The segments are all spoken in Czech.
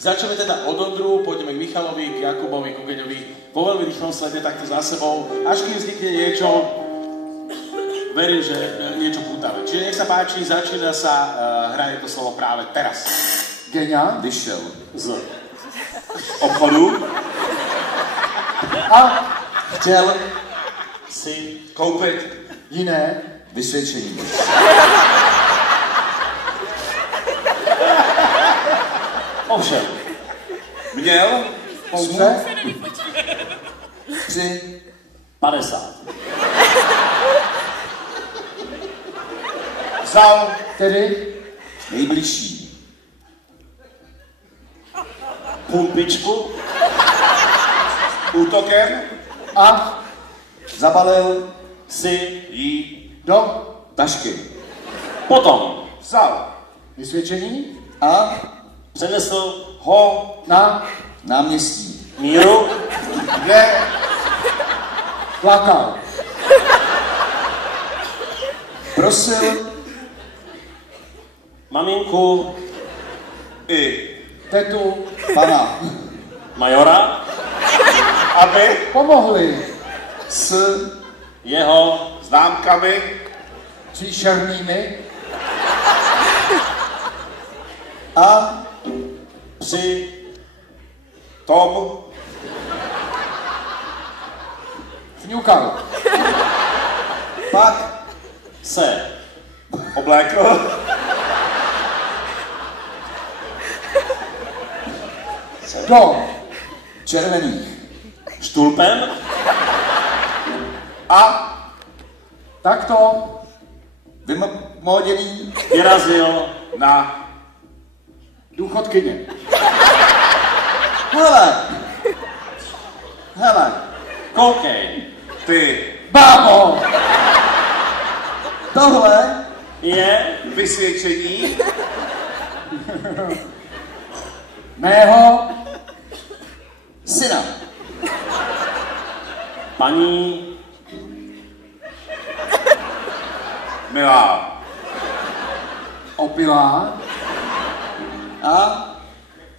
Začneme teda od Ondru, pôjdeme k Michalovi, k Jakubovi, ku Geďovi. Po veľmi rýchlom slede takto za sebou. Až kým vznikne niečo, verím, že niečo pútavé. Čiže nech sa páči, začína sa, hraje to slovo práve teraz. Geňa vyšel z obchodu a chtěl si koupit jiné vysvědčení. Ovšem. Měl pouze 50. Vzal tedy nejbližší pumpičku útokem a zabalil si jí do tašky. potom Vzal vysvědčení a přenesl ho na náměstí, míru kde plakal. prosil maminku i Tetu pana, majora, aby pomohli s jeho známkami příšernými a při tom fňukal. pak se oblékl Do červených štulpen a takto vymoděný vyrazil na důchodkyně. hele, koukej, ty Bábo! tohle je vysvědčení Mého syna. paní Milá opilá a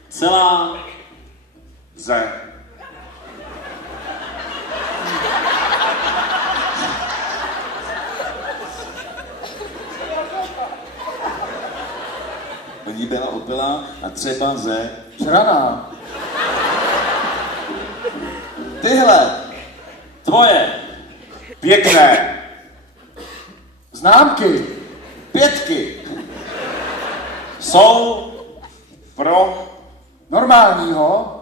celá ze Oni byla opilá a třeba ze žraná. tyhle tvoje pěkné Známky pětky jsou pro normálního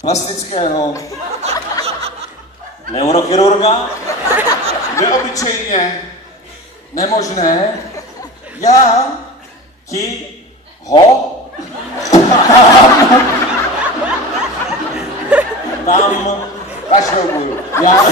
plastického neurochirurga neobyčejně nemožné já ti ho tam zašroubuju. já